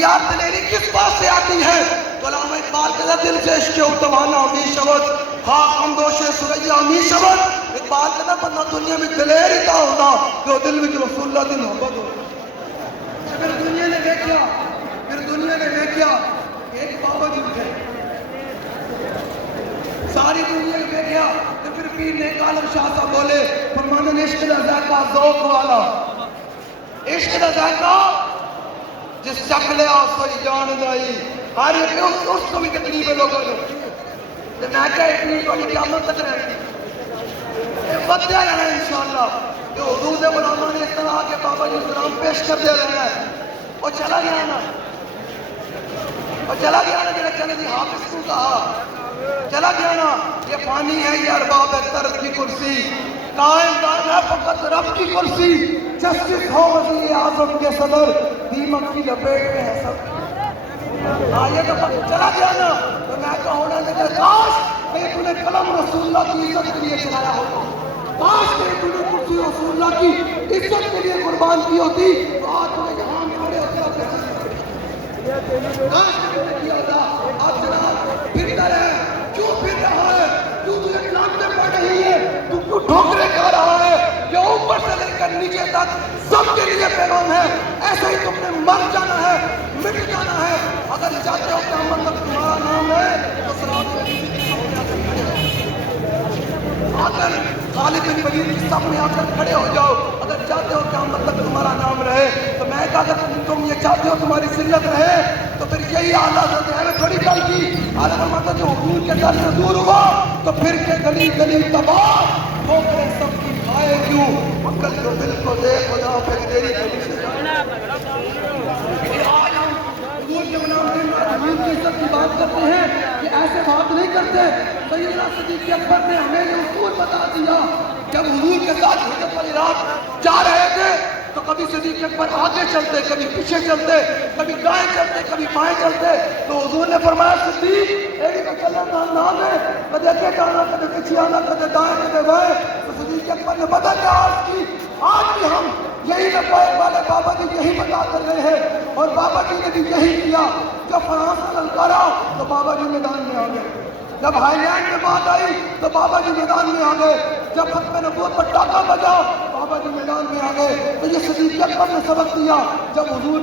فریاد دلیری کس بات سے آتی ہے؟ تو علامہ اقبال کے دل سے عشق اتوانا می شود خاک اندوش سریا می شود. اقبال کا بندہ دنیا میں دلیر ہی ہوتا جو دل میں رسول اللہ دی محبت ہو. پھر دنیا نے دیکھا ایک بابا جی تھے, ساری دنیا نے دیکھا تو پھر پیر نے عالم شاہ صاحب بولے فرمانے عشق دا ذائقہ ذوق والا, عشق دا ذائقہ جس چکھ لیا سوئی جان دائی. ہر ایک اس کو بھی تکلیف ہے لوگوں نے. تو میں کہا اتنی بڑی قیامت تک رہے گی, بدیا رہنا ہے انشاءاللہ. جو حضور دے غلاماں نے اس طرح آ کے بابا جی سلام پیش کر دے رہنا ہے. وہ چلا گیا نا جنہیں کہنے دی حافظ کو کہا چلا گیا نا. یہ پانی ہے یہ ارباب طرز کی کرسی, قائم ہے فقط رب کی کرسی. جسٹس ہو وزیر اعظم کے صدر, دیمک کی لپیٹ میں ہے سب. یہ تو چلا گیا نا. تو میں کہوں نا کہ کاش کہ تو نے قلم رسول اللہ کی عزت کے لیے چلایا ہوتا, کاش کہ تو نے کرسی رسول اللہ کی عزت کے لیے قربان کی ہوتی تو آج تمہیں یہاں کھڑے ہوتے ہوتے کاش کہ نے کیا ہوتا. آپ جناب پھرتا رہے, کیوں پھر رہا ہے؟ کیوں تجھے لاٹیں پڑ رہی ہے؟ تو کیوں ٹھوکریں کھا رہا ہے؟ یہ اوپر سے لے کر نیچے تک سب کے لیے پیغام ہے. ایسے ہی تم نے مر جانا ہے, مٹ جانا ہے. اگر چاہتے ہو کہ مطلب تمہارا نام ہے تو سلام آکر خالد بن ولید کی صف میں آ کر کھڑے ہو جاؤ. اگر چاہتے ہو کہ مطلب تمہارا نام رہے تو میں کہا اگر تم یہ چاہتے ہو تمہاری ذلت رہے تو پھر یہی اعلیٰ حضرت ہے تھوڑی کل کی عالم مطلب جو حضور کے در سے دور ہوا تو پھر کے گلی گلی تباہ ٹھوکریں سب کی کھائے کیوں. عقل جو دل کو دے خدا پھر تیری گلی سے حضور کے کی عزت کی بات کرتے ہیں کہ ایسے بات نہیں کرتے. سیدنا صدیق اکبر نے ہمیں یہ اصول بتا دیا. جب حضور کے ساتھ حجت والی رات جا رہے تھے تو کبھی صدیق اکبر آگے چلتے, کبھی پیچھے چلتے, کبھی دائیں چلتے, کبھی بائیں چلتے. تو حضور نے فرمایا صدیق ایک تو چلنا کا نام ہے, کدے اگے جانا, کدے پیچھے آنا, کدے دائیں کدے بائیں. تو صدیق اکبر نے پتہ کیا آج بھی ہم یہی نپائے والے بابا جی یہی بتا کر رہے ہیں. اور بابا جی نے بھی یہی کیا. جب فرانس کا للکارا تو بابا جی میدان میں آ گئے. جب ہائی لینڈ میں بات آئی تو بابا جی میدان میں آ گئے. جب ختم نبوت پر ٹاکا بجا بابا جی میدان میں آ گئے. تو یہ صدیق اکبر نے سبق دیا. جب حضور